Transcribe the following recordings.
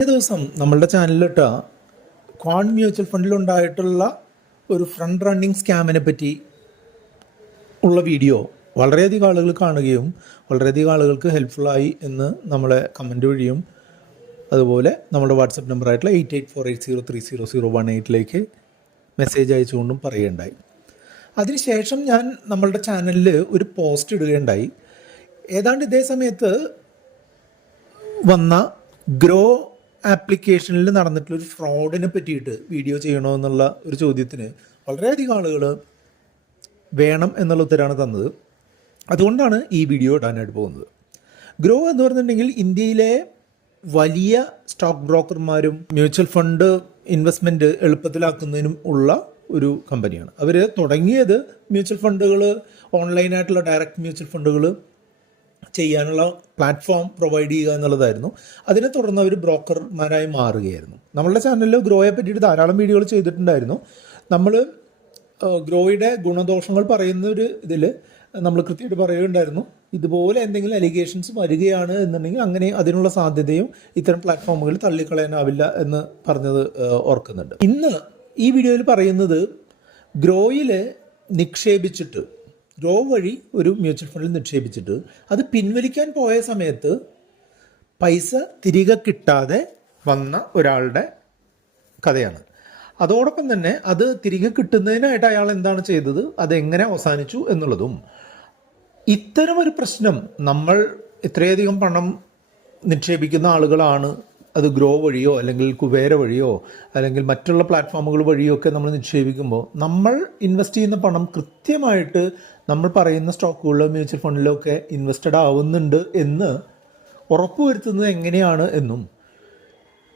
ഈ ദിവസം നമ്മളുടെ ചാനലിലിട്ട ക്വാൺ മ്യൂച്വൽ ഫണ്ടിലുണ്ടായിട്ടുള്ള ഒരു ഫ്രണ്ട് റണ്ണിങ് സ്കാമിനെ പറ്റി ഉള്ള വീഡിയോ വളരെയധികം ആളുകൾ കാണുകയും വളരെയധികം ആളുകൾക്ക് ഹെൽപ്ഫുള്ളായി എന്ന് നമ്മളെ കമന്റ് വഴിയും അതുപോലെ നമ്മുടെ WhatsApp നമ്പറായിട്ടുള്ള eight eight four eight zero three zero zero one എയ്റ്റിലേക്ക് message അയച്ചുകൊണ്ടും പറയുകയുണ്ടായി. അതിനുശേഷം ഞാൻ നമ്മളുടെ ചാനലിൽ ഒരു പോസ്റ്റ് ഇടുകയുണ്ടായി. ഏതാണ്ട് ഇതേ സമയത്ത് വന്ന ഗ്രോ ആപ്ലിക്കേഷനിൽ നടന്നിട്ടുള്ള ഒരു ഫ്രോഡിനെ പറ്റിയിട്ട് വീഡിയോ ചെയ്യണമെന്നുള്ള ഒരു ചോദ്യത്തിന് വളരെയധികം ആളുകൾ വേണം എന്നുള്ള ഉത്തരമാണ് തന്നത്. അതുകൊണ്ടാണ് ഈ വീഡിയോ ഇടാനായിട്ട് പോകുന്നത്. ഗ്രോ എന്ന് പറഞ്ഞിട്ടുണ്ടെങ്കിൽ ഇന്ത്യയിലെ വലിയ സ്റ്റോക്ക് ബ്രോക്കർമാരും മ്യൂച്വൽ ഫണ്ട് ഇൻവെസ്റ്റ്മെന്റ് എളുപ്പത്തിലാക്കുന്നതിനും ഉള്ള ഒരു കമ്പനിയാണ് അവർ തുടങ്ങിയത് മ്യൂച്വൽ ഫണ്ടുകൾ ഓൺലൈനായിട്ടുള്ള ഡയറക്റ്റ് മ്യൂച്വൽ ഫണ്ടുകൾ ചെയ്യാനുള്ള പ്ലാറ്റ്ഫോം പ്രൊവൈഡ് ചെയ്യുക എന്നുള്ളതായിരുന്നു. അതിനെ തുടർന്ന് അവർ ബ്രോക്കർമാരായി മാറുകയായിരുന്നു. നമ്മളുടെ ചാനലിൽ ഗ്രോയെ പറ്റിയിട്ട് ധാരാളം വീഡിയോകൾ ചെയ്തിട്ടുണ്ടായിരുന്നു. നമ്മൾ ഗ്രോയുടെ ഗുണദോഷങ്ങൾ പറയുന്ന ഒരു ഇതിൽ നമ്മൾ കൃത്യമായിട്ട് പറയുകയുണ്ടായിരുന്നു. ഇതുപോലെ എന്തെങ്കിലും അലിഗേഷൻസ് വരികയാണ് എന്നുണ്ടെങ്കിൽ അങ്ങനെ അതിനുള്ള സാധ്യതയും ഇത്തരം പ്ലാറ്റ്ഫോമുകൾ തള്ളിക്കളയാനാവില്ല എന്ന് പറഞ്ഞത് ഓർക്കുന്നുണ്ട്. ഇന്ന് ഈ വീഡിയോയിൽ പറയുന്നത് ഗ്രോയിൽ നിക്ഷേപിച്ചിട്ട് ഗ്രോ വഴി ഒരു മ്യൂച്വൽ ഫണ്ടിൽ നിക്ഷേപിച്ചിട്ട് അത് പിൻവലിക്കാൻ പോയ സമയത്ത് പൈസ തിരികെ കിട്ടാതെ വന്ന ഒരാളുടെ കഥയാണ്. അതോടൊപ്പം തന്നെ അത് തിരികെ കിട്ടുന്നതിനായിട്ട് അയാൾ എന്താണ് ചെയ്തത്? അതെങ്ങനെ അവസാനിച്ചു എന്നുള്ളതും ഇത്തരം ഒരു പ്രശ്നം നമ്മൾ ഇത്രയധികം പണം നിക്ഷേപിക്കുന്ന ആളുകളാണ് അത് ഗ്രോ വഴിയോ അല്ലെങ്കിൽ കുബേര വഴിയോ അല്ലെങ്കിൽ മറ്റുള്ള പ്ലാറ്റ്ഫോമുകൾ വഴിയോ ഒക്കെ നമ്മൾ നിക്ഷേപിക്കുമ്പോൾ നമ്മൾ ഇൻവെസ്റ്റ് ചെയ്യുന്ന പണം കൃത്യമായിട്ട് നമ്മൾ പറയുന്ന സ്റ്റോക്കുകളിലോ മ്യൂച്വൽ ഫണ്ടിലോ ഒക്കെ ഇൻവെസ്റ്റഡ് ആവുന്നുണ്ട് എന്ന് ഉറപ്പുവരുത്തുന്നത് എങ്ങനെയാണ് എന്നും.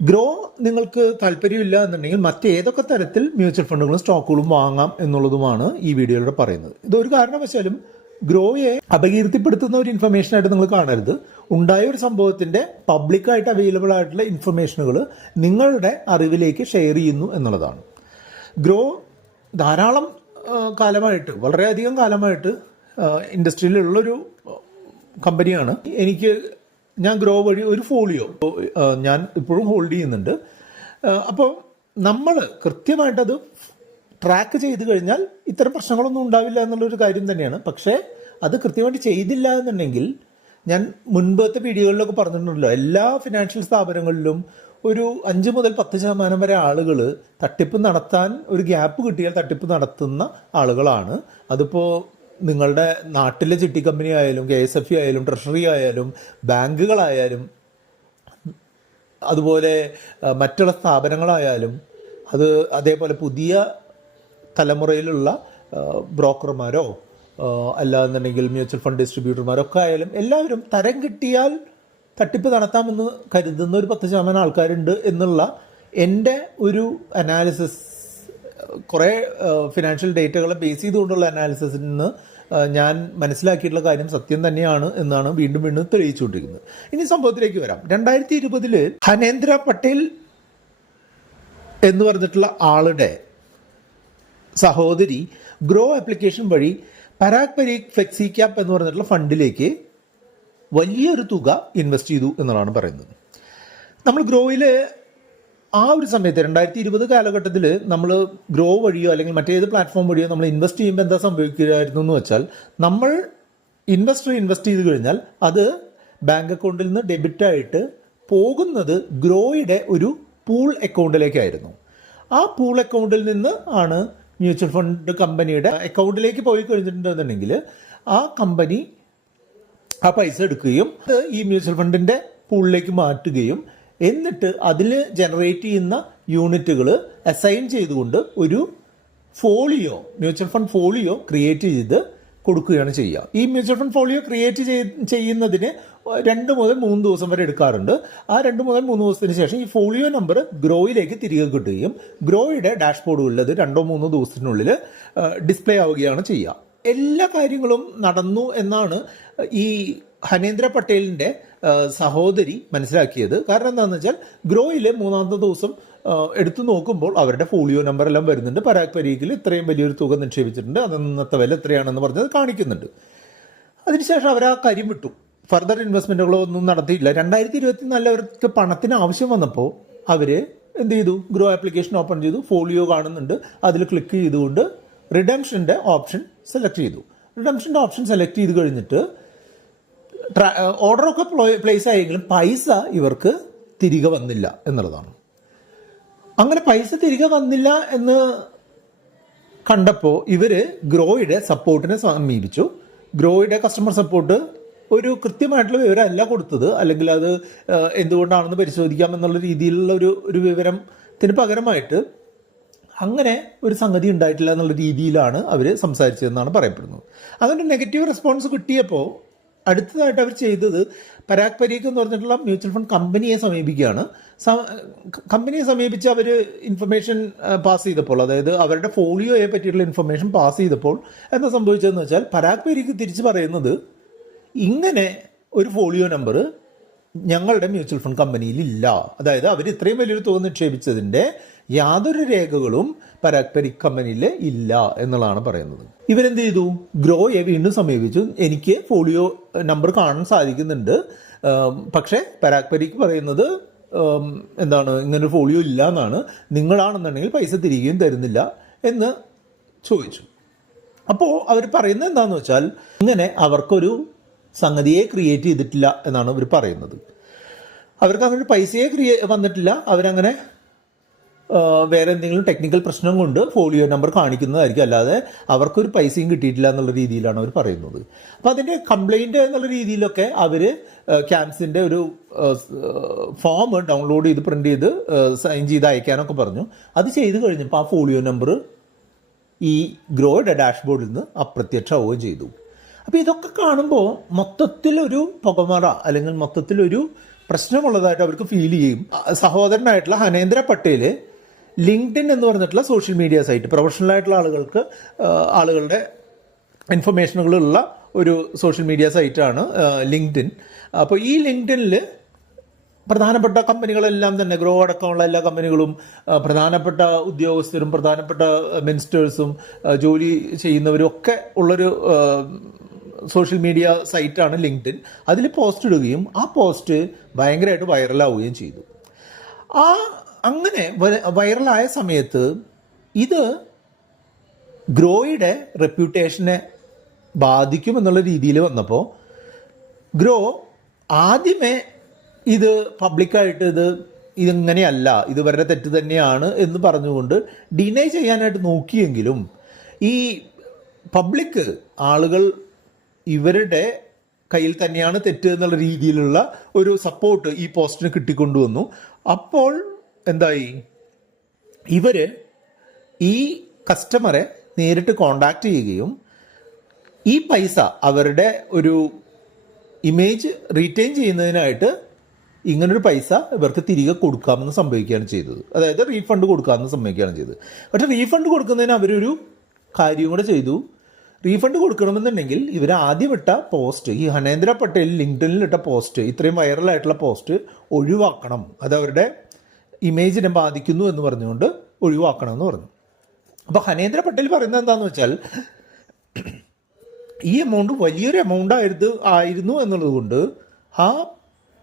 ഗ്രോ നിങ്ങൾക്ക് താല്പര്യമില്ല എന്നുണ്ടെങ്കിൽ മറ്റേതൊക്കെ തരത്തിൽ മ്യൂച്വൽ ഫണ്ടുകളും സ്റ്റോക്കുകളും വാങ്ങാം എന്നുള്ളതുമാണ് ഈ വീഡിയോയിലൂടെ പറയുന്നത്. ഇതൊരു കാരണവശാലും ഗ്രോയെ അപകീർത്തിപ്പെടുത്തുന്ന ഒരു ഇൻഫർമേഷൻ ആയിട്ട് നിങ്ങൾ കാണരുത്. ഉണ്ടായ ഒരു സംഭവത്തിന്റെ പബ്ലിക്കായിട്ട് അവൈലബിൾ ആയിട്ടുള്ള ഇൻഫർമേഷനുകൾ നിങ്ങളുടെ അറിവിലേക്ക് ഷെയർ ചെയ്യുന്നു എന്നുള്ളതാണ്. ഗ്രോ ധാരാളം കാലമായിട്ട് വളരെയധികം കാലമായിട്ട് ഇൻഡസ്ട്രിയിലുള്ളൊരു കമ്പനിയാണ്. എനിക്ക് ഞാൻ ഗ്രോ വഴി ഒരു ഫോളിയോ ഞാൻ ഇപ്പോഴും ഹോൾഡ് ചെയ്യുന്നുണ്ട്. അപ്പോൾ നമ്മൾ കൃത്യമായിട്ടത് ട്രാക്ക് ചെയ്ത് കഴിഞ്ഞാൽ ഇത്തരം പ്രശ്നങ്ങളൊന്നും ഉണ്ടാവില്ല എന്നുള്ളൊരു കാര്യം തന്നെയാണ്. പക്ഷേ അത് കൃത്യമായിട്ട് ചെയ്തില്ല എന്നുണ്ടെങ്കിൽ ഞാൻ മുൻപത്തെ വീഡിയോകളിലൊക്കെ പറഞ്ഞിട്ടുണ്ടല്ലോ എല്ലാ ഫിനാൻഷ്യൽ സ്ഥാപനങ്ങളിലും ഒരു അഞ്ച് മുതൽ പത്ത് ശതമാനം വരെ ആളുകൾ തട്ടിപ്പ് നടത്താൻ ഒരു ഗ്യാപ്പ് കിട്ടിയാൽ തട്ടിപ്പ് നടത്തുന്ന ആളുകളാണ്. അതിപ്പോൾ നിങ്ങളുടെ നാട്ടിലെ ചിട്ടി കമ്പനി ആയാലും കെ എസ് എഫ് ആയാലും ട്രഷറി ആയാലും ബാങ്കുകളായാലും അതുപോലെ മറ്റുള്ള സ്ഥാപനങ്ങളായാലും അത് അതേപോലെ പുതിയ തലമുറയിലുള്ള ബ്രോക്കർമാരോ അല്ലാന്നുണ്ടെങ്കിൽ മ്യൂച്വൽ ഫണ്ട് ഡിസ്ട്രിബ്യൂട്ടർമാരോ ഒക്കെ ആയാലും എല്ലാവരും തരം കിട്ടിയാൽ തട്ടിപ്പ് നടത്താമെന്ന് കരുതുന്ന ഒരു പത്ത് ശതമാനം ആൾക്കാരുണ്ട് എന്നുള്ള എന്റെ ഒരു അനാലിസിസ് കുറേ ഫിനാൻഷ്യൽ ഡേറ്റകളെ ബേസ് ചെയ്തുകൊണ്ടുള്ള അനാലിസിസിൽ നിന്ന് ഞാൻ മനസ്സിലാക്കിയിട്ടുള്ള കാര്യം സത്യം തന്നെയാണ് എന്നാണ് വീണ്ടും വീണ്ടും തെളിയിച്ചുകൊണ്ടിരിക്കുന്നത്. ഇനി സംഭവത്തിലേക്ക് വരാം. രണ്ടായിരത്തി ഇരുപതിൽ ഹനേന്ദ്ര പട്ടേൽ എന്ന് പറഞ്ഞിട്ടുള്ള ആളുടെ സഹോദരി ഗ്രോ ആപ്ലിക്കേഷൻ വഴി പരാഗ് പരീഖ് ഫ്ലെക്സി ക്യാപ്പ് എന്ന് പറഞ്ഞിട്ടുള്ള ഫണ്ടിലേക്ക് വലിയൊരു തുക ഇൻവെസ്റ്റ് ചെയ്തു എന്നുള്ളതാണ് പറയുന്നത്. നമ്മൾ ഗ്രോയിൽ ആ ഒരു സമയത്ത് രണ്ടായിരത്തി ഇരുപത് കാലഘട്ടത്തിൽ നമ്മൾ ഗ്രോ വഴിയോ അല്ലെങ്കിൽ മറ്റേത് പ്ലാറ്റ്ഫോം വഴിയോ നമ്മൾ ഇൻവെസ്റ്റ് ചെയ്യുമ്പോൾ എന്താ സംഭവിക്കുകയായിരുന്നു എന്ന് വെച്ചാൽ നമ്മൾ ഇൻവെസ്റ്റർ ഇൻവെസ്റ്റ് ചെയ്ത് കഴിഞ്ഞാൽ അത് ബാങ്ക് അക്കൗണ്ടിൽ നിന്ന് ഡെബിറ്റായിട്ട് പോകുന്നത് ഗ്രോയുടെ ഒരു പൂൾ അക്കൗണ്ടിലേക്കായിരുന്നു ആ പൂൾ അക്കൗണ്ടിൽ നിന്ന് ആണ് മ്യൂച്വൽ ഫണ്ട് കമ്പനിയുടെ അക്കൗണ്ടിലേക്ക് പോയി കഴിഞ്ഞിട്ടുണ്ടെന്നുണ്ടെങ്കിൽ ആ കമ്പനി ആ പൈസ എടുക്കുകയും അത് ഈ മ്യൂച്വൽ ഫണ്ടിന്റെ പൂളിലേക്ക് മാറ്റുകയും എന്നിട്ട് അതിൽ ജനറേറ്റ് ചെയ്യുന്ന യൂണിറ്റുകൾ അസൈൻ ചെയ്തുകൊണ്ട് ഒരു folio mutual fund folio create ചെയ്ത് കൊടുക്കുകയാണ് ചെയ്യുക. ഈ മ്യൂച്വൽ ഫണ്ട് ഫോളിയോ ക്രിയേറ്റ് ചെയ്യുന്നതിന് രണ്ട് മുതൽ മൂന്ന് ദിവസം വരെ എടുക്കാറുണ്ട്. ആ രണ്ട് മുതൽ മൂന്ന് ദിവസത്തിന് ശേഷം ഈ ഫോളിയോ നമ്പർ ഗ്രോയിലേക്ക് തിരികെ കിട്ടുകയും ഗ്രോയുടെ ഡാഷ്ബോർഡുകളിൽ അത് രണ്ടോ മൂന്നോ ദിവസത്തിനുള്ളിൽ ഡിസ്പ്ലേ ആവുകയാണ് ചെയ്യുക. എല്ലാ കാര്യങ്ങളും നടന്നു എന്നാണ് ഈ ഹനേന്ദ്ര പട്ടേലിന്റെ സഹോദരി മനസ്സിലാക്കിയത്. കാരണം എന്താണെന്ന് വെച്ചാൽ ഗ്രോയിലെ മൂന്നാമത്തെ ദിവസം എടുത്തു നോക്കുമ്പോൾ അവരുടെ ഫോളിയോ നമ്പർ എല്ലാം വരുന്നുണ്ട്. പരാഗ് പരീഖിൽ ഇത്രയും വലിയൊരു തുക നിക്ഷേപിച്ചിട്ടുണ്ട്. അത് ഇന്നത്തെ വില എത്രയാണെന്ന് പറഞ്ഞത് കാണിക്കുന്നുണ്ട്. അതിനുശേഷം അവർ ആ കാര്യം വിട്ടു. ഫർദർ ഇൻവെസ്റ്റ്മെന്റുകളോ ഒന്നും നടത്തിയില്ല. രണ്ടായിരത്തി ഇരുപത്തി നാലിൽ അവർക്ക് പണത്തിന് ആവശ്യം വന്നപ്പോൾ അവർ എന്ത് ചെയ്തു? ഗ്രോ ആപ്ലിക്കേഷൻ ഓപ്പൺ ചെയ്തു. ഫോളിയോ കാണുന്നുണ്ട്. അതിൽ ക്ലിക്ക് ചെയ്തുകൊണ്ട് റിഡംഷന്റെ ഓപ്ഷൻ സെലക്ട് ചെയ്തു. റിഡംഷന്റെ ഓപ്ഷൻ സെലക്ട് ചെയ്ത് കഴിഞ്ഞിട്ട് ഓർഡറൊക്കെ പ്ലേസ് ആയെങ്കിലും പൈസ ഇവർക്ക് തിരികെ വന്നില്ല എന്നുള്ളതാണ്. അങ്ങനെ പൈസ തിരികെ വന്നില്ല എന്ന് കണ്ടപ്പോൾ ഇവർ ഗ്രോയുടെ സപ്പോർട്ടിനെ സമീപിച്ചു. ഗ്രോയുടെ കസ്റ്റമർ സപ്പോർട്ട് ഒരു കൃത്യമായിട്ടുള്ള വിവരമല്ല കൊടുത്തത്. അല്ലെങ്കിൽ അത് എന്തുകൊണ്ടാണെന്ന് പരിശോധിക്കാം എന്നുള്ള രീതിയിലുള്ള ഒരു ഒരു വിവരത്തിന് പകരമായിട്ട് അങ്ങനെ ഒരു സംഗതി ഉണ്ടായിട്ടില്ല എന്നുള്ള രീതിയിലാണ് അവർ സംസാരിച്ചതെന്നാണ് പറയപ്പെടുന്നത്. അങ്ങനെ നെഗറ്റീവ് റെസ്പോൺസ് കിട്ടിയപ്പോൾ അടുത്തതായിട്ട് അവർ ചെയ്തത് പരാഗ് പരീഖ് എന്ന് പറഞ്ഞിട്ടുള്ള മ്യൂച്വൽ ഫണ്ട് കമ്പനിയെ സമീപിക്കുകയാണ്. കമ്പനിയെ സമീപിച്ച് അവർ ഇൻഫർമേഷൻ പാസ് ചെയ്തപ്പോൾ അതായത് അവരുടെ ഫോളിയോയെ പറ്റിയിട്ടുള്ള ഇൻഫർമേഷൻ പാസ് ചെയ്തപ്പോൾ എന്താ സംഭവിച്ചതെന്ന് വെച്ചാൽ പരാഗ് പേരിക്ക് തിരിച്ച് പറയുന്നത് ഇങ്ങനെ ഒരു ഫോളിയോ നമ്പർ ഞങ്ങളുടെ മ്യൂച്വൽ ഫണ്ട് കമ്പനിയിൽ ഇല്ല അതായത് അവർ ഇത്രയും വലിയൊരു തുക നിക്ഷേപിച്ചതിന്റെ യാതൊരു രേഖകളും പരാഗ് പരീഖ് കമ്പനിയിൽ ഇല്ല എന്നുള്ളതാണ് പറയുന്നത്. ഇവരെന്ത് ചെയ്തു? ഗ്രോയെ വീണ്ടും സമീപിച്ചു. എനിക്ക് ഫോളിയോ നമ്പർ കാണാൻ സാധിക്കുന്നുണ്ട്. പക്ഷേ പരാഗ് പരീഖ് പറയുന്നത് എന്താണ് ഇങ്ങനൊരു ഫോളിയോ ഇല്ല എന്നാണ് നിങ്ങളാണെന്നുണ്ടെങ്കിൽ പൈസ തിരികെയും തരുന്നില്ല എന്ന് ചോദിച്ചു. അപ്പോൾ അവർ പറയുന്നത് എന്താണെന്ന് വെച്ചാൽ ഇങ്ങനെ അവർക്കൊരു സംഗതിയെ ക്രിയേറ്റ് ചെയ്തിട്ടില്ല എന്നാണ് അവർ പറയുന്നത്. അവർക്ക് അങ്ങനെ പൈസയെ ക്രിയേ വന്നിട്ടില്ല. അവരങ്ങനെ വേറെ എന്തെങ്കിലും ടെക്നിക്കൽ പ്രശ്നം കൊണ്ട് ഫോളിയോ നമ്പർ കാണിക്കുന്നതായിരിക്കും. അല്ലാതെ അവർക്കൊരു പൈസയും കിട്ടിയിട്ടില്ല എന്നുള്ള രീതിയിലാണ് അവർ പറയുന്നത്. അപ്പോൾ അതിന്റെ കംപ്ലൈന്റ് എന്നുള്ള രീതിയിലൊക്കെ അവർ ക്യാൻസിന്റെ ഒരു ഫോം ഡൗൺലോഡ് ചെയ്ത് പ്രിന്റ് ചെയ്ത് സൈൻ ചെയ്ത് അയക്കാനൊക്കെ പറഞ്ഞു. അത് ചെയ്ത് കഴിഞ്ഞപ്പോൾ ആ ഫോളിയോ നമ്പർ ഈ ഗ്രോയുടെ ഡാഷ്ബോർഡിൽ നിന്ന് അപ്രത്യക്ഷമാവുകയും ചെയ്തു. അപ്പോൾ ഇതൊക്കെ കാണുമ്പോൾ മൊത്തത്തിലൊരു പുകമറ അല്ലെങ്കിൽ മൊത്തത്തിലൊരു പ്രശ്നമുള്ളതായിട്ട് അവർക്ക് ഫീൽ ചെയ്യും സഹോദരനായിട്ടുള്ള ഹനേന്ദ്ര പട്ടേൽ ലിങ്ക്ഡിൻ എന്ന് പറഞ്ഞിട്ടുള്ള സോഷ്യൽ മീഡിയ സൈറ്റ് പ്രൊഫഷണൽ ആയിട്ടുള്ള ആളുകൾക്ക് ആളുകളുടെ ഇൻഫർമേഷനുകളുള്ള ഒരു സോഷ്യൽ മീഡിയ സൈറ്റാണ് ലിങ്ക്ഡിൻ. അപ്പോൾ ഈ ലിങ്ക്ഡിനിൽ പ്രധാനപ്പെട്ട കമ്പനികളെല്ലാം തന്നെ ഗ്രോ അടക്കമുള്ള എല്ലാ കമ്പനികളും പ്രധാനപ്പെട്ട ഉദ്യോഗസ്ഥരും പ്രധാനപ്പെട്ട മിനിസ്റ്റേഴ്സും ജോലി ചെയ്യുന്നവരും ഒക്കെ ഉള്ളൊരു സോഷ്യൽ മീഡിയ സൈറ്റാണ് ലിങ്ക്ഡിൻ. അതിൽ പോസ്റ്റ് ഇടുകയും ആ പോസ്റ്റ് ഭയങ്കരമായിട്ട് വൈറലാവുകയും ചെയ്തു. ആ അങ്ങനെ വൈറലായ സമയത്ത് ഇത് ഗ്രോയുടെ റെപ്യൂട്ടേഷനെ ബാധിക്കും എന്നുള്ള രീതിയിൽ വന്നപ്പോൾ ഗ്രോ ആദ്യമേ ഇത് പബ്ലിക്കായിട്ട് ഇത് ഇതിങ്ങനെയല്ല ഇത് ഇവരുടെ തെറ്റ് തന്നെയാണ് എന്ന് പറഞ്ഞുകൊണ്ട് ഡിനൈ ചെയ്യാനായിട്ട് നോക്കിയെങ്കിലും ഈ പബ്ലിക് ആളുകൾ ഇവരുടെ കയ്യിൽ തന്നെയാണ് തെറ്റ് എന്നുള്ള രീതിയിലുള്ള ഒരു സപ്പോർട്ട് ഈ പോസ്റ്റിന് കിട്ടിക്കൊണ്ടുവന്നു. അപ്പോൾ എന്തായി? ഇവർ ഈ കസ്റ്റമറെ നേരിട്ട് കോണ്ടാക്ട് ചെയ്യുകയും ഈ പൈസ അവരുടെ ഒരു ഇമേജ് റീറ്റെയിൻ ചെയ്യുന്നതിനായിട്ട് ഇങ്ങനൊരു പൈസ ഇവർക്ക് തിരികെ കൊടുക്കാമെന്ന് സംഭവിക്കുകയാണ് ചെയ്തത്. അതായത് റീഫണ്ട് കൊടുക്കാമെന്ന് സംഭവിക്കുകയാണ് ചെയ്തത്. പക്ഷേ റീഫണ്ട് കൊടുക്കുന്നതിന് അവരൊരു കാര്യം കൂടെ ചെയ്തു. റീഫണ്ട് കൊടുക്കണമെന്നുണ്ടെങ്കിൽ ഇവർ ആദ്യം ഇട്ട പോസ്റ്റ് ഈ ഹനേന്ദ്ര പട്ടേൽ ലിങ്ക്ഡനിലിട്ട പോസ്റ്റ് ഇത്രയും വൈറലായിട്ടുള്ള പോസ്റ്റ് ഒഴിവാക്കണം. അതവരുടെ ഇമേജിനെ ബാധിക്കുന്നു എന്ന് പറഞ്ഞുകൊണ്ട് ഒഴിവാക്കണമെന്ന് പറഞ്ഞു. അപ്പോൾ ഹനേന്ദ്ര പട്ടേൽ പറയുന്നത് എന്താണെന്ന് വെച്ചാൽ ഈ എമൗണ്ട് വലിയൊരു എമൗണ്ട് ആയിരുന്നു ആയിരുന്നു എന്നുള്ളത് കൊണ്ട് ആ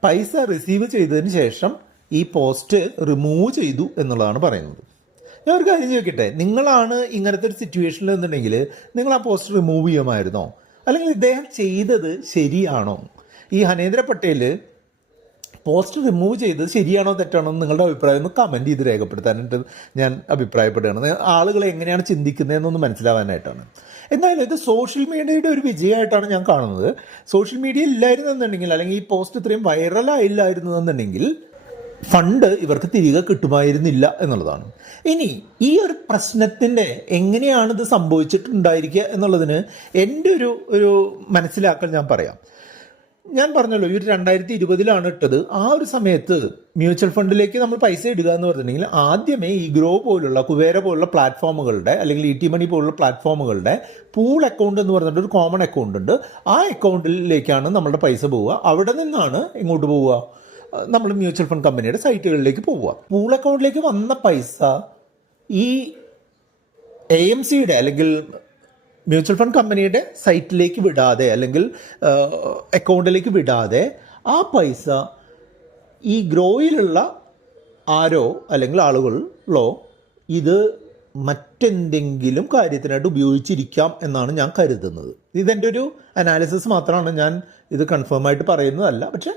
പൈസ റിസീവ് ചെയ്തതിന് ശേഷം ഈ പോസ്റ്റ് റിമൂവ് ചെയ്തു എന്നുള്ളതാണ് പറയുന്നത്. ഞാൻ ഒരു കാര്യം ചോദിക്കട്ടെ? നിങ്ങളാണ് ഇങ്ങനത്തെ ഒരു സിറ്റുവേഷനിൽ എന്നുണ്ടെങ്കിൽ നിങ്ങൾ ആ പോസ്റ്റ് റിമൂവ് ചെയ്യുമായിരുന്നോ? അല്ലെങ്കിൽ ഇദ്ദേഹം ചെയ്തത് ശരിയാണോ? ഈ ഹനേന്ദ്ര പട്ടേൽ പോസ്റ്റ് റിമൂവ് ചെയ്തത് ശരിയാണോ തെറ്റാണോ നിങ്ങളുടെ അഭിപ്രായം ഒന്ന് കമന്റ് ചെയ്ത് രേഖപ്പെടുത്താനായിട്ട് ഞാൻ അഭിപ്രായപ്പെടുകയാണ്. ആളുകൾ എങ്ങനെയാണ് ചിന്തിക്കുന്നതെന്നൊന്ന് മനസ്സിലാവാനായിട്ടാണ്. എന്നാലും ഇത് സോഷ്യൽ മീഡിയയുടെ ഒരു വിജയമായിട്ടാണ് ഞാൻ കാണുന്നത്. സോഷ്യൽ മീഡിയ ഇല്ലായിരുന്നു എന്നുണ്ടെങ്കിൽ അല്ലെങ്കിൽ ഈ പോസ്റ്റ് ഇത്രയും വൈറലായില്ലായിരുന്നു എന്നുണ്ടെങ്കിൽ ഫണ്ട് ഇവർക്ക് തിരികെ കിട്ടുമായിരുന്നില്ല എന്നുള്ളതാണ്. ഇനി ഈ ഒരു പ്രശ്നത്തിന്റെ എങ്ങനെയാണ് ഇത് സംഭവിച്ചിട്ടുണ്ടായിരിക്കുക എന്നുള്ളതിന് എന്റെ ഒരു ഒരു മനസ്സിലാക്കൽ ഞാൻ പറയാം. ഞാൻ പറഞ്ഞല്ലോ ഈ ഒരു രണ്ടായിരത്തി ഇരുപതിലാണ് ഇട്ടത്. ആ ഒരു സമയത്ത് മ്യൂച്വൽ ഫണ്ടിലേക്ക് നമ്മൾ പൈസ ഇടുക എന്ന് പറഞ്ഞിട്ടുണ്ടെങ്കിൽ ആദ്യമേ ഈ ഗ്രോ പോലുള്ള കുബേര പോലുള്ള പ്ലാറ്റ്ഫോമുകളുടെ അല്ലെങ്കിൽ ഇ ടി മണി പോലുള്ള പ്ലാറ്റ്ഫോമുകളുടെ പൂൾ അക്കൗണ്ട് എന്ന് പറഞ്ഞിട്ട് ഒരു കോമൺ അക്കൗണ്ട് ഉണ്ട്. ആ അക്കൗണ്ടിലേക്കാണ് നമ്മളുടെ പൈസ പോവുക. അവിടെ നിന്നാണ് ഇങ്ങോട്ട് പോവുക. നമ്മൾ മ്യൂച്വൽ ഫണ്ട് കമ്പനിയുടെ സൈറ്റുകളിലേക്ക് പോവുക. പൂൾ അക്കൗണ്ടിലേക്ക് വന്ന പൈസ ഈ എ എം സിയുടെ അല്ലെങ്കിൽ മ്യൂച്വൽ ഫണ്ട് കമ്പനിയുടെ സൈറ്റിലേക്ക് വിടാതെ അല്ലെങ്കിൽ അക്കൗണ്ടിലേക്ക് വിടാതെ ആ പൈസ ഈ ഗ്രോയിലുള്ള ആരോ അല്ലെങ്കിൽ ആളുകളിലോ ഇത് മറ്റെന്തെങ്കിലും കാര്യത്തിനായിട്ട് ഉപയോഗിച്ചിരിക്കാം എന്നാണ് ഞാൻ കരുതുന്നത്. ഇതെന്റെ ഒരു അനാലിസിസ് മാത്രമാണ് ഞാൻ ഇത് കൺഫേം ആയിട്ട് പറയുന്നതല്ല. പക്ഷെ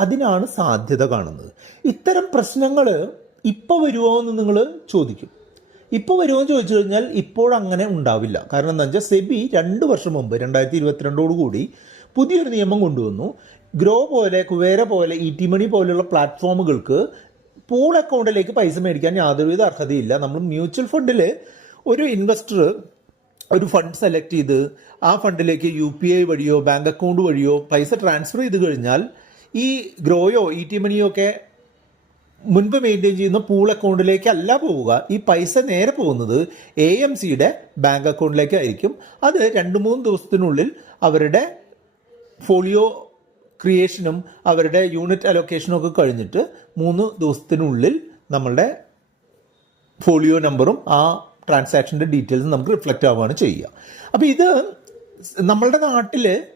അതിനാണ് സാധ്യത കാണുന്നത്. ഇത്തരം പ്രശ്നങ്ങൾ ഇപ്പോൾ വരുമോ എന്ന് നിങ്ങൾ ചോദിക്കും. ഇപ്പോൾ വരുമെന്ന് ചോദിച്ചു കഴിഞ്ഞാൽ ഇപ്പോൾ അങ്ങനെ ഉണ്ടാവില്ല. കാരണം എന്താ വെച്ചാൽ സെബി രണ്ട് വർഷം മുമ്പ് രണ്ടായിരത്തി ഇരുപത്തിരണ്ടോട് കൂടി പുതിയൊരു നിയമം കൊണ്ടുവന്നു. ഗ്രോ പോലെ കുവേര പോലെ ഇ ടി മണി പോലെയുള്ള പ്ലാറ്റ്ഫോമുകൾക്ക് പൂൾ അക്കൗണ്ടിലേക്ക് പൈസ മേടിക്കാൻ യാതൊരുവിധ അർഹതയില്ല. നമ്മൾ മ്യൂച്വൽ ഫണ്ടിൽ ഒരു ഇൻവെസ്റ്റർ ഒരു ഫണ്ട് സെലക്ട് ചെയ്ത് ആ ഫണ്ടിലേക്ക് യു പി ഐ വഴിയോ ബാങ്ക് അക്കൗണ്ട് വഴിയോ പൈസ ട്രാൻസ്ഫർ ചെയ്ത് കഴിഞ്ഞാൽ ഈ ഗ്രോയോ ഇ ടി മണിയോ ഒക്കെ മുൻപ് മെയിന്റെയിൻ ചെയ്യുന്ന പൂൾ അക്കൗണ്ടിലേക്ക് അല്ല പോവുക. ഈ പൈസ നേരെ പോകുന്നത് എ എം സിയുടെ ബാങ്ക് അക്കൗണ്ടിലേക്കായിരിക്കും അത് രണ്ട് മൂന്ന് ദിവസത്തിനുള്ളിൽ അവരുടെ ഫോളിയോ ക്രിയേഷനും അവരുടെ യൂണിറ്റ് അലൊക്കേഷനും ഒക്കെ കഴിഞ്ഞിട്ട് മൂന്ന് ദിവസത്തിനുള്ളിൽ നമ്മളുടെ ഫോളിയോ നമ്പറും ആ ട്രാൻസാക്ഷന്റെ ഡീറ്റെയിൽസും നമുക്ക് റിഫ്ലക്റ്റ് ആവുകയാണ് ചെയ്യുക. അപ്പോൾ ഇത് നമ്മളുടെ നാട്ടിൽ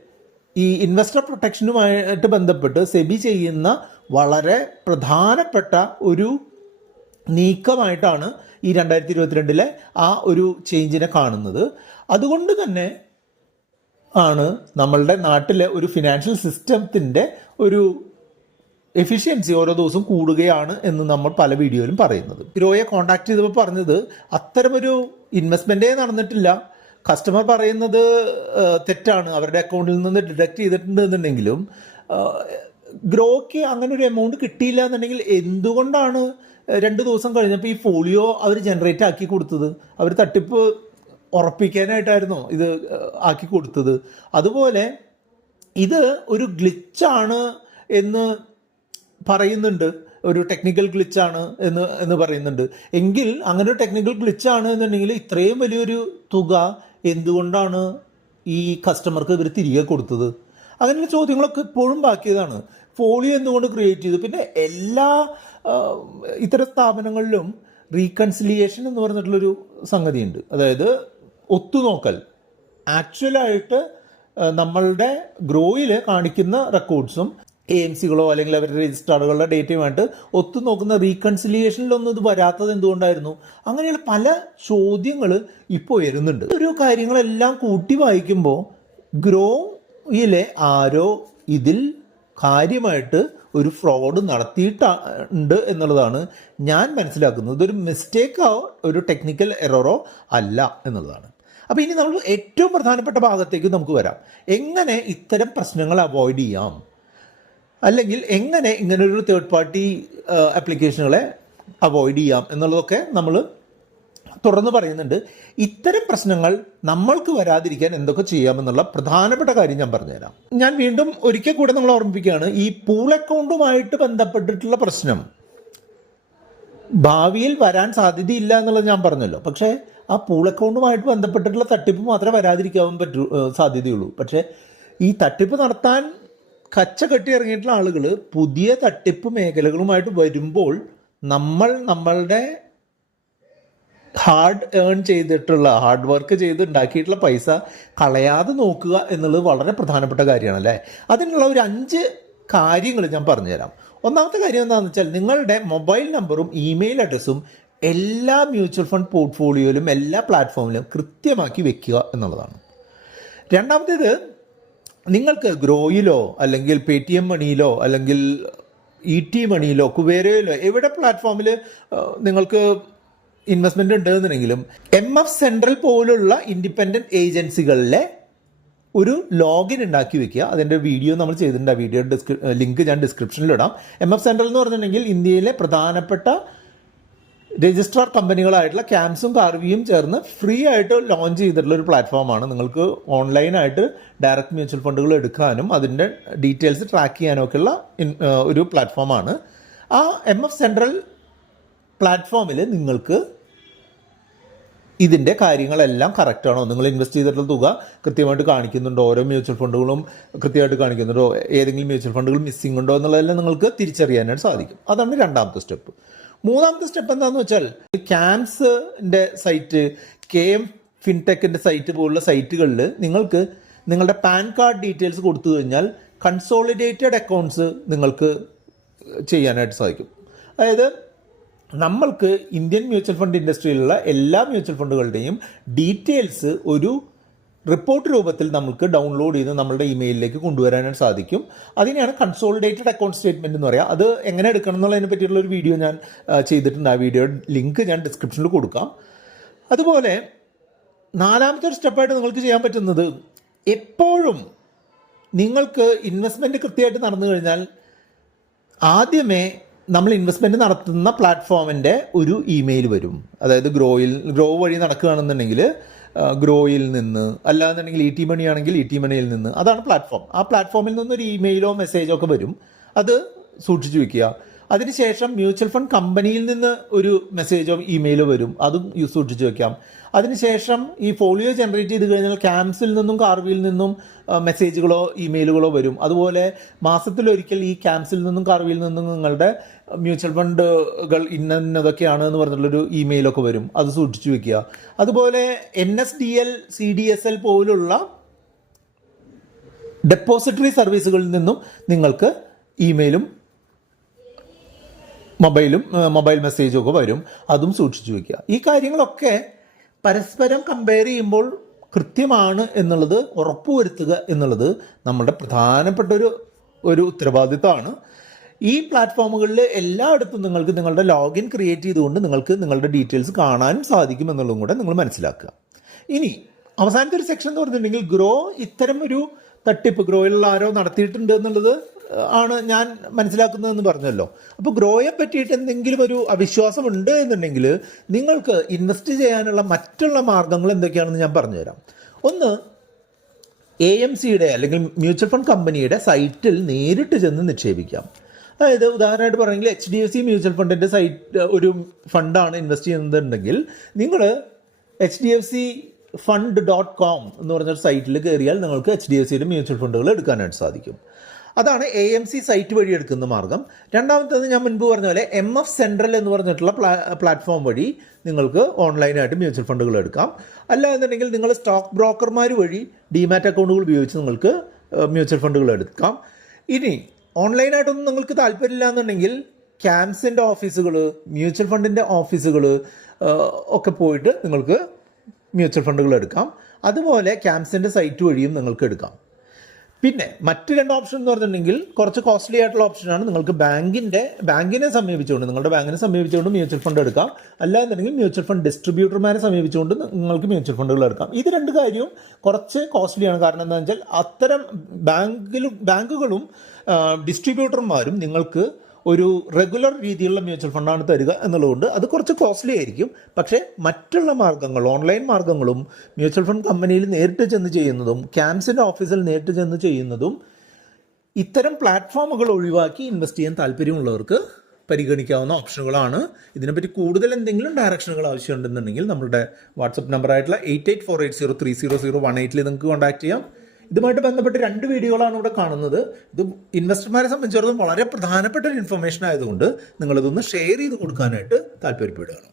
ഈ ഇൻവെസ്റ്റർ പ്രൊട്ടക്ഷനുമായിട്ട് ബന്ധപ്പെട്ട് സെബി ചെയ്യുന്ന വളരെ പ്രധാനപ്പെട്ട ഒരു നീക്കമായിട്ടാണ് ഈ രണ്ടായിരത്തി ഇരുപത്തിരണ്ടിലെ ആ ഒരു ചേഞ്ചിനെ കാണുന്നത്. അതുകൊണ്ട് തന്നെ ആണ് നമ്മളുടെ നാട്ടിലെ ഒരു ഫിനാൻഷ്യൽ സിസ്റ്റത്തിന്റെ ഒരു എഫിഷ്യൻസി ഓരോ ദിവസവും കൂടുകയാണ് എന്ന് നമ്മൾ പല വീഡിയോയിലും പറയുന്നത്. ഹിറോയെ കോൺടാക്ട് ചെയ്തപ്പോൾ പറഞ്ഞത് അത്തരമൊരു ഇൻവെസ്റ്റ്മെന്റേ നടന്നിട്ടില്ല. കസ്റ്റമർ പറയുന്നത് തെറ്റാണ്. അവരുടെ അക്കൗണ്ടിൽ നിന്ന് ഡിഡക്ട് ചെയ്തിട്ടുണ്ട് എന്നുണ്ടെങ്കിലും ആ, ഗ്രോയ്ക്ക് അങ്ങനെ ഒരു എമൗണ്ട് കിട്ടിയില്ല എന്നുണ്ടെങ്കിൽ എന്തുകൊണ്ടാണ് രണ്ട് ദിവസം കഴിഞ്ഞപ്പോൾ ഈ ഫോളിയോ അവർ ജനറേറ്റ് ആക്കി കൊടുത്തത്? അവർ തട്ടിപ്പ് ഉറപ്പിക്കാനായിട്ടായിരുന്നോ ഇത് ആക്കി കൊടുത്തത്. അതുപോലെ ഇത് ഒരു ഗ്ലിച്ചാണ് എന്ന് പറയുന്നുണ്ട്. ഒരു ടെക്നിക്കൽ ഗ്ലിച്ചാണ് എന്ന് എന്ന് പറയുന്നുണ്ട്. എങ്കിൽ അങ്ങനെ ഒരു ടെക്നിക്കൽ ഗ്ലിച്ചാണ് എന്നുണ്ടെങ്കിൽ ഇത്രയും വലിയൊരു തുക എന്തുകൊണ്ടാണ് ഈ കസ്റ്റമർക്ക് ഇവർ തിരികെ കൊടുത്തത്? അങ്ങനെയുള്ള ചോദ്യങ്ങളൊക്കെ ഇപ്പോഴും ബാക്കിയതാണ്. ഫോളിയോ എന്തുകൊണ്ട് ക്രിയേറ്റ് ചെയ്തു? പിന്നെ എല്ലാ ഇത്തരം സ്ഥാപനങ്ങളിലും റീകൺസിലിയേഷൻ എന്ന് പറഞ്ഞിട്ടുള്ളൊരു സംഗതിയുണ്ട്. അതായത് ഒത്തുനോക്കൽ. ആക്ച്വലായിട്ട് നമ്മളുടെ ഗ്രോയിൽ കാണിക്കുന്ന റെക്കോർഡ്സും എ എം സികളോ അല്ലെങ്കിൽ അവരുടെ രജിസ്ട്രാറുകളുടെ ഡേറ്റയുമായിട്ട് ഒത്തുനോക്കുന്ന റീകൺസിലിയേഷനിലൊന്നും ഇത് വരാത്തത് എന്തുകൊണ്ടായിരുന്നു? അങ്ങനെയുള്ള പല ചോദ്യങ്ങൾ ഇപ്പോൾ വരുന്നുണ്ട്. ഒരു കാര്യങ്ങളെല്ലാം കൂട്ടി വായിക്കുമ്പോൾ ഗ്രോയിലെ ആരോ ഇതിൽ കാര്യമായിട്ട് ഒരു ഫ്രോഡ് നടത്തിയിട്ടുണ്ട് എന്നുള്ളതാണ് ഞാൻ മനസ്സിലാക്കുന്നത്. ഇതൊരു മിസ്റ്റേക്കോ ഒരു ടെക്നിക്കൽ എററോ അല്ല എന്നുള്ളതാണ്. അപ്പോൾ ഇനി നമ്മൾ ഏറ്റവും പ്രധാനപ്പെട്ട ഭാഗത്തേക്ക് നമുക്ക് വരാം. എങ്ങനെ ഇത്തരം പ്രശ്നങ്ങൾ അവോയ്ഡ് ചെയ്യാം? അല്ലെങ്കിൽ എങ്ങനെ ഇങ്ങനൊരു തേർഡ് പാർട്ടി ആപ്ലിക്കേഷനുകളെ അവോയ്ഡ് ചെയ്യാം എന്നുള്ളതൊക്കെ നമ്മൾ തുടർന്ന് പറയുന്നുണ്ട് ഇത്തരം പ്രശ്നങ്ങൾ നമ്മൾക്ക് വരാതിരിക്കാൻ എന്തൊക്കെ ചെയ്യാമെന്നുള്ള പ്രധാനപ്പെട്ട കാര്യം ഞാൻ പറഞ്ഞുതരാം. ഞാൻ വീണ്ടും ഒരിക്കൽ കൂടെ നമ്മൾ ഓർമ്മിപ്പിക്കുകയാണ് ഈ പൂൾ അക്കൗണ്ടുമായിട്ട് ബന്ധപ്പെട്ടിട്ടുള്ള പ്രശ്നം ഭാവിയിൽ വരാൻ സാധ്യതയില്ല എന്നുള്ളത് ഞാൻ പറഞ്ഞല്ലോ. പക്ഷേ ആ പൂൾ അക്കൗണ്ടുമായിട്ട് ബന്ധപ്പെട്ടിട്ടുള്ള തട്ടിപ്പ് മാത്രമേ വരാതിരിക്കാൻ പറ്റൂ സാധ്യതയുള്ളൂ. പക്ഷേ ഈ തട്ടിപ്പ് നടത്താൻ കച്ച കെട്ടി ഇറങ്ങിയിട്ടുള്ള ആളുകൾ പുതിയ തട്ടിപ്പ് മേഖലകളുമായിട്ട് വരുമ്പോൾ നമ്മൾ നമ്മളുടെ ഹാർഡ് ഏൺ ചെയ്തിട്ടുള്ള ഹാർഡ് വർക്ക് ചെയ്ത് ഉണ്ടാക്കിയിട്ടുള്ള പൈസ കളയാതെ നോക്കുക എന്നുള്ളത് വളരെ പ്രധാനപ്പെട്ട കാര്യമാണ് അല്ലേ അതിനുള്ള ഒരു അഞ്ച് കാര്യങ്ങൾ ഞാൻ പറഞ്ഞുതരാം. ഒന്നാമത്തെ കാര്യം എന്താണെന്ന് വെച്ചാൽ നിങ്ങളുടെ മൊബൈൽ നമ്പറും ഇമെയിൽ അഡ്രസ്സും എല്ലാ മ്യൂച്വൽ ഫണ്ട് പോർട്ട്ഫോളിയോയിലും എല്ലാ പ്ലാറ്റ്ഫോമിലും കൃത്യമാക്കി വെക്കുക എന്നുള്ളതാണ്. രണ്ടാമത്തേത് നിങ്ങൾക്ക് ഗ്രോയിലോ അല്ലെങ്കിൽ പേ ടി എം മണിയിലോ അല്ലെങ്കിൽ ഇ ടി മണിയിലോ കുബേരയിലോ എവിടെ പ്ലാറ്റ്ഫോമിൽ നിങ്ങൾക്ക് ഇൻവെസ്റ്റ്മെന്റ് ഉണ്ടെന്നുണ്ടെങ്കിലും എം എഫ് സെൻട്രൽ പോലുള്ള ഇൻഡിപെൻഡന്റ് ഏജൻസികളിലെ ഒരു ലോഗിൻ ഉണ്ടാക്കി വെക്കുക. അതിന്റെ വീഡിയോ നമ്മൾ ചെയ്തിട്ടുണ്ട്. ആ വീഡിയോ ഡിസ്ക്രി ലിങ്ക് ഞാൻ ഡിസ്ക്രിപ്ഷനിൽ ഇടാം. എം എഫ് സെൻട്രൽ എന്ന് പറഞ്ഞിട്ടുണ്ടെങ്കിൽ ഇന്ത്യയിലെ പ്രധാനപ്പെട്ട രജിസ്ട്രാർ കമ്പനികളായിട്ടുള്ള ക്യാംസും കാർവിയും ചേർന്ന് ഫ്രീ ആയിട്ട് ലോഞ്ച് ചെയ്തിട്ടുള്ള ഒരു പ്ലാറ്റ്ഫോമാണ് നിങ്ങൾക്ക് ഓൺലൈനായിട്ട് ഡയറക്റ്റ് മ്യൂച്വൽ ഫണ്ടുകൾ എടുക്കാനും അതിന്റെ ഡീറ്റെയിൽസ് ട്രാക്ക് ചെയ്യാനും ഒക്കെയുള്ള ഒരു പ്ലാറ്റ്ഫോമാണ് ആ എം എഫ് സെൻട്രൽ പ്ലാറ്റ്ഫോമിൽ നിങ്ങൾക്ക് ഇതിന്റെ കാര്യങ്ങളെല്ലാം കറക്റ്റാണോ നിങ്ങൾ ഇൻവെസ്റ്റ് ചെയ്തിട്ടുള്ള തുക കൃത്യമായിട്ട് കാണിക്കുന്നുണ്ടോ? ഓരോ മ്യൂച്വൽ ഫണ്ടുകളും കൃത്യമായിട്ട് കാണിക്കുന്നുണ്ടോ? ഏതെങ്കിലും മ്യൂച്വൽ ഫണ്ടുകൾ മിസ്സിംഗ് ഉണ്ടോ എന്നുള്ളതെല്ലാം നിങ്ങൾക്ക് തിരിച്ചറിയാനായിട്ട് സാധിക്കും. അതാണ് രണ്ടാമത്തെ സ്റ്റെപ്പ് മൂന്നാമത്തെ സ്റ്റെപ്പ് എന്താണെന്ന് വെച്ചാൽ ക്യാംസിന്റെ സൈറ്റ് കെ എം ഫിൻടെക്കിന്റെ സൈറ്റ് പോലുള്ള സൈറ്റുകളിൽ നിങ്ങൾക്ക് നിങ്ങളുടെ പാൻ കാർഡ് ഡീറ്റെയിൽസ് കൊടുത്തു കഴിഞ്ഞാൽ കൺസോളിഡേറ്റഡ് അക്കൗണ്ട്സ് നിങ്ങൾക്ക് ചെയ്യാനായിട്ട് സാധിക്കും. അതായത് നമ്മൾക്ക് ഇന്ത്യൻ മ്യൂച്വൽ ഫണ്ട് ഇൻഡസ്ട്രിയിലുള്ള എല്ലാ മ്യൂച്വൽ ഫണ്ടുകളുടെയും ഡീറ്റെയിൽസ് ഒരു റിപ്പോർട്ട് രൂപത്തിൽ നമുക്ക് ഡൗൺലോഡ് ചെയ്ത് നമ്മളുടെ ഇമെയിലിലേക്ക് കൊണ്ടുവരാനായിട്ട് സാധിക്കും. അതിനെയാണ് കൺസോളിഡേറ്റഡ് അക്കൗണ്ട് സ്റ്റേറ്റ്മെന്റ് എന്ന് പറയുക അത് എങ്ങനെ എടുക്കണം എന്നുള്ളതിനെ പറ്റിയിട്ടുള്ള ഒരു വീഡിയോ ഞാൻ ചെയ്തിട്ടുണ്ട്. ആ വീഡിയോ ലിങ്ക് ഞാൻ ഡിസ്ക്രിപ്ഷനിൽ കൊടുക്കാം. അതുപോലെ നാലാമത്തെ ഒരു സ്റ്റെപ്പായിട്ട് നിങ്ങൾക്ക് ചെയ്യാൻ പറ്റുന്നത് എപ്പോഴും നിങ്ങൾക്ക് ഇൻവെസ്റ്റ്മെന്റ് കൃത്യമായിട്ട് നടന്നു കഴിഞ്ഞാൽ ആദ്യമേ നമ്മൾ ഇൻവെസ്റ്റ്മെന്റ് നടത്തുന്ന പ്ലാറ്റ്ഫോമിന്റെ ഒരു ഇമെയിൽ വരും. അതായത് ഗ്രോയിൽ ഗ്രോ വഴി നടക്കുകയാണെന്നുണ്ടെങ്കിൽ ഗ്രോയിൽ നിന്ന് അല്ലാന്നുണ്ടെങ്കിൽ ഇ ടി മണി ആണെങ്കിൽ ഇ ടി മണിയിൽ നിന്ന് അതാണ് പ്ലാറ്റ്ഫോം ആ പ്ലാറ്റ്ഫോമിൽ നിന്നൊരു ഇമെയിലോ മെസ്സേജോ ഒക്കെ വരും. അത് സൂക്ഷിച്ചു വെക്കുക. അതിനുശേഷം മ്യൂച്വൽ ഫണ്ട് കമ്പനിയിൽ നിന്ന് ഒരു മെസ്സേജോ ഇമെയിലോ വരും. അതും യൂസ് സൂക്ഷിച്ചു വെക്കാം. അതിനുശേഷം ഈ ഫോളിയോ ജനറേറ്റ് ചെയ്ത് കഴിഞ്ഞാൽ ക്യാമ്പ്സിൽ നിന്നും കാർവിയിൽ നിന്നും മെസ്സേജുകളോ ഇമെയിലുകളോ വരും. അതുപോലെ മാസത്തിലൊരിക്കൽ ഈ ക്യാമ്പ്സിൽ നിന്നും കാർവിയിൽ നിന്നും നിങ്ങളുടെ മ്യൂച്വൽ ഫണ്ടുകൾ ഇന്നതൊക്കെയാണ് എന്ന് പറഞ്ഞിട്ടുള്ളൊരു ഇമെയിലൊക്കെ വരും. അത് സൂക്ഷിച്ചു വെക്കുക. അതുപോലെ N S D L C D S L പോലുള്ള ഡെപ്പോസിറ്ററി സർവീസുകളിൽ നിന്നും നിങ്ങൾക്ക് ഇമെയിലും മൊബൈലും മൊബൈൽ മെസ്സേജും ഒക്കെ വരും. അതും സൂക്ഷിച്ചു വെക്കുക. ഈ കാര്യങ്ങളൊക്കെ പരസ്പരം കമ്പയർ ചെയ്യുമ്പോൾ കൃത്യമാണ് എന്നുള്ളത് ഉറപ്പുവരുത്തുക എന്നുള്ളത് നമ്മുടെ പ്രധാനപ്പെട്ട ഒരു ഒരു ഉത്തരവാദിത്തമാണ് ഈ പ്ലാറ്റ്ഫോമുകളിൽ എല്ലായിടത്തും നിങ്ങൾക്ക് നിങ്ങളുടെ ലോഗിൻ ക്രിയേറ്റ് ചെയ്തുകൊണ്ട് നിങ്ങൾക്ക് നിങ്ങളുടെ ഡീറ്റെയിൽസ് കാണാനും സാധിക്കും എന്നുള്ളതും കൂടെ നിങ്ങൾ മനസ്സിലാക്കുക. ഇനി അവസാനത്തെ ഒരു സെക്ഷൻ എന്ന് പറഞ്ഞിട്ടുണ്ടെങ്കിൽ ഗ്രോ ഇത്തരം ഒരു തട്ടിപ്പ് ഗ്രോയിലുള്ള ആരോ നടത്തിയിട്ടുണ്ട് എന്നുള്ളത് ആണ് ഞാൻ മനസ്സിലാക്കുന്നതെന്ന് പറഞ്ഞല്ലോ. അപ്പോൾ ഗ്രോയെ പറ്റിയിട്ട് എന്തെങ്കിലും ഒരു അവിശ്വാസം ഉണ്ട് എന്നുണ്ടെങ്കിൽ നിങ്ങൾക്ക് ഇൻവെസ്റ്റ് ചെയ്യാനുള്ള മറ്റുള്ള മാർഗങ്ങൾ എന്തൊക്കെയാണെന്ന് ഞാൻ പറഞ്ഞുതരാം. ഒന്ന് എ എം സിയുടെ അല്ലെങ്കിൽ മ്യൂച്വൽ ഫണ്ട് കമ്പനിയുടെ സൈറ്റിൽ നേരിട്ട് ചെന്ന് നിക്ഷേപിക്കാം. അതായത് ഉദാഹരണമായിട്ട് പറയുമെങ്കിൽ H D F C mutual ഫണ്ടിന്റെ സൈറ്റ് ഒരു ഫണ്ടാണ് ഇൻവെസ്റ്റ് ചെയ്യുന്നുണ്ടെങ്കിൽ നിങ്ങൾ H D F C fund dot com എന്ന് പറഞ്ഞൊരു സൈറ്റിൽ കയറിയാൽ നിങ്ങൾക്ക് എച്ച് ഡി എഫ് സിയുടെ മ്യൂച്വൽ ഫണ്ടുകൾ എടുക്കാനായിട്ട് സാധിക്കും. അതാണ് എ എം സി സൈറ്റ് വഴി എടുക്കുന്ന മാർഗം. രണ്ടാമത്തേത് ഞാൻ മുൻപ് പറഞ്ഞ പോലെ എം എഫ് സെൻട്രൽ എന്ന് പറഞ്ഞിട്ടുള്ള പ്ലാ- പ്ലാറ്റ്ഫോം വഴി നിങ്ങൾക്ക് ഓൺലൈനായിട്ട് മ്യൂച്വൽ ഫണ്ടുകൾ എടുക്കാം. അല്ല എന്നുണ്ടെങ്കിൽ നിങ്ങൾ സ്റ്റോക്ക് ബ്രോക്കർമാർ വഴി ഡിമാറ്റ് അക്കൗണ്ടുകൾ ഉപയോഗിച്ച് നിങ്ങൾക്ക് മ്യൂച്വൽ ഫണ്ടുകൾ എടുക്കാം. ഇനി ഓൺലൈനായിട്ടൊന്നും നിങ്ങൾക്ക് താല്പര്യമില്ല എന്നുണ്ടെങ്കിൽ ക്യാമ്പ്സിന്റെ ഓഫീസുകൾ മ്യൂച്വൽ ഫണ്ടിന്റെ ഓഫീസുകൾ ഒക്കെ പോയിട്ട് നിങ്ങൾക്ക് മ്യൂച്വൽ ഫണ്ടുകൾ എടുക്കാം. അതുപോലെ ക്യാമ്പ്സിന്റെ സൈറ്റ് വഴിയും നിങ്ങൾക്ക് എടുക്കാം. പിന്നെ മറ്റ് രണ്ട് ഓപ്ഷൻ എന്ന് പറഞ്ഞിട്ടുണ്ടെങ്കിൽ കുറച്ച് കോസ്റ്റ്ലി ആയിട്ടുള്ള ഓപ്ഷനാണ് നിങ്ങൾക്ക് ബാങ്കിന്റെ ബാങ്കിനെ സമീപിച്ചുകൊണ്ട് നിങ്ങളുടെ ബാങ്കിനെ സമീപിച്ചുകൊണ്ട് മ്യൂച്വൽ ഫണ്ട് എടുക്കാം. അല്ല എന്നുണ്ടെങ്കിൽ മ്യൂച്വൽ ഫണ്ട് ഡിസ്ട്രിബ്യൂട്ടർമാരെ സമീപിച്ചുകൊണ്ട് നിങ്ങൾക്ക് മ്യൂച്വൽ ഫണ്ടുകൾ എടുക്കാം. ഇത് രണ്ട് കാര്യവും കുറച്ച് കോസ്റ്റ്ലിയാണ് കാരണം എന്താണെന്ന് വെച്ചാൽ അത്തരം ബാങ്കിലും ബാങ്കുകളും ഡിസ്ട്രിബ്യൂട്ടർമാരും നിങ്ങൾക്ക് ഒരു റെഗുലർ രീതിയിലുള്ള മ്യൂച്വൽ ഫണ്ടാണ് തരിക എന്നുള്ളതുകൊണ്ട് അത് കുറച്ച് കോസ്റ്റ്ലി ആയിരിക്കും. പക്ഷേ മറ്റുള്ള മാർഗങ്ങൾ ഓൺലൈൻ മാർഗങ്ങളും മ്യൂച്വൽ ഫണ്ട് കമ്പനിയിൽ നേരിട്ട് ചെന്ന് ചെയ്യുന്നതും ക്യാമ്പ്സിന്റെ ഓഫീസിൽ നേരിട്ട് ചെന്ന് ചെയ്യുന്നതും ഇത്തരം പ്ലാറ്റ്ഫോമുകൾ ഒഴിവാക്കി ഇൻവെസ്റ്റ് ചെയ്യാൻ താല്പര്യമുള്ളവർക്ക് പരിഗണിക്കാവുന്ന ഓപ്ഷനുകളാണ് ഇതിനെപ്പറ്റി കൂടുതൽ എന്തെങ്കിലും ഡയറക്ഷനുകൾ ആവശ്യമുണ്ടെന്നുണ്ടെങ്കിൽ നമ്മുടെ WhatsApp നമ്പറായിട്ടുള്ള eight eight four eight zero three zero zero one എയ്റ്റിൽ നിങ്ങൾക്ക് കോൺടാക്ട് ചെയ്യാം. ഇതുമായിട്ട് ബന്ധപ്പെട്ട് രണ്ട് വീഡിയോകളാണ് ഇവിടെ കാണുന്നത്. ഇത് ഇൻവെസ്റ്റർമാരെ സംബന്ധിച്ചിടത്തോളം വളരെ പ്രധാനപ്പെട്ട ഒരു ഇൻഫർമേഷൻ ആയതുകൊണ്ട് നിങ്ങളിതൊന്ന് ഷെയർ ചെയ്ത് കൊടുക്കാനായിട്ട് താല്പര്യപ്പെടുകയാണ്.